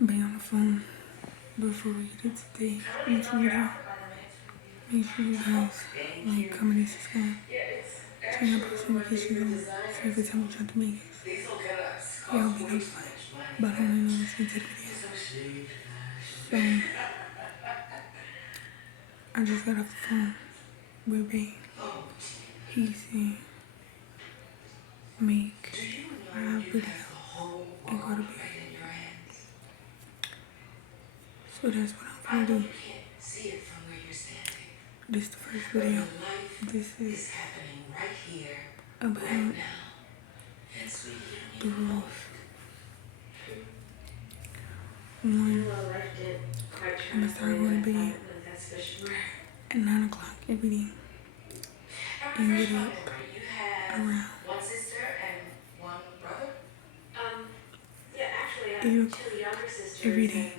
be on the phone before we get it today. Each video. Make sure you guys like, comment, and subscribe. Turn your post notifications on so every time we drop the videos, y'all be notified. But I only know what's into the video. So I just got off the phone with Ray. He said make a video and go to bed. So that's what I'm gonna do. This is the first video. This is about the rules. One, I'm gonna start going to bed at 9 o'clock every day and get up around 8 o'clock every day.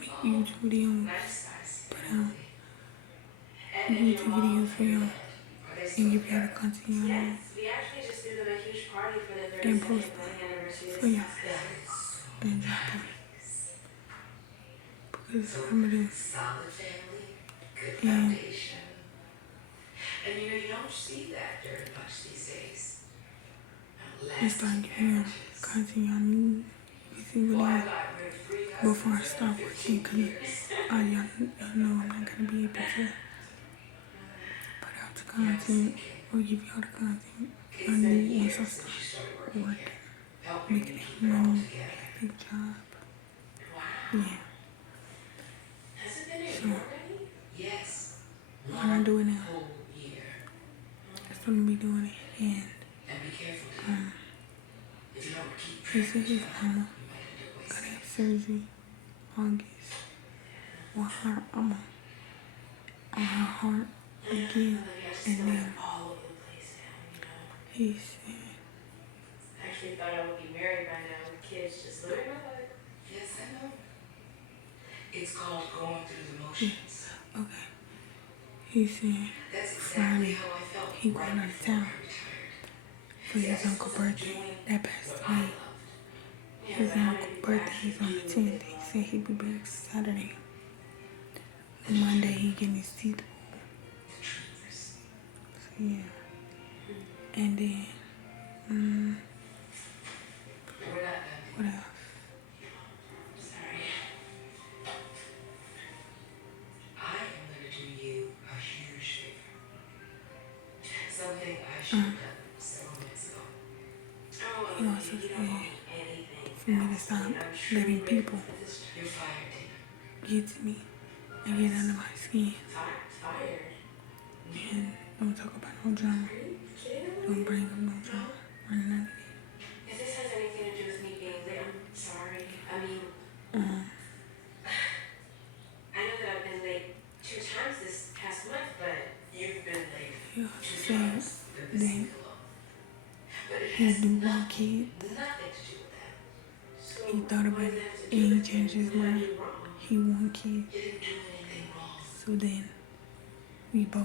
Make YouTube videos, put out YouTube videos for y'all and give y'all the content y'all want and post them for y'all and drop them. Because I'm gonna do. And we start giving y'all content y'all need every single day before I start working, because y'all know I'm not gonna be able to put out the content or give y'all the content I need once I start working, making it money, big job. Yeah. So when I do it now, that's when I'll be doing it. And he said his mama gotta have surgery August. Well, I'm on her heart again, and then he said, I actually thought I would be married by now with kids, just living my life. Yes, I know. It's called going through the motions. okay. He said Friday he going out of town for his uncle's birthday that passed away. His uncle's birthday is on the 10th. He said he'd be back Saturday. Monday he getting his teeth pulled. So yeah. And then what else? Sorry. I am going to do you a huge favor. Something I should have done several months ago. He also said for me to stop letting people get to me and get under my skin. And don't talk about no drama. Don't bring up no drama or none of that. If this has anything to do with me being late, I'm sorry. I mean, I know that I've been late 2 times this past month, but you've been late. He also said that he do want kids. Nothing to do with that. He thought about it and he changed his mind. He want kids. You didn't do anything wrong. So then we both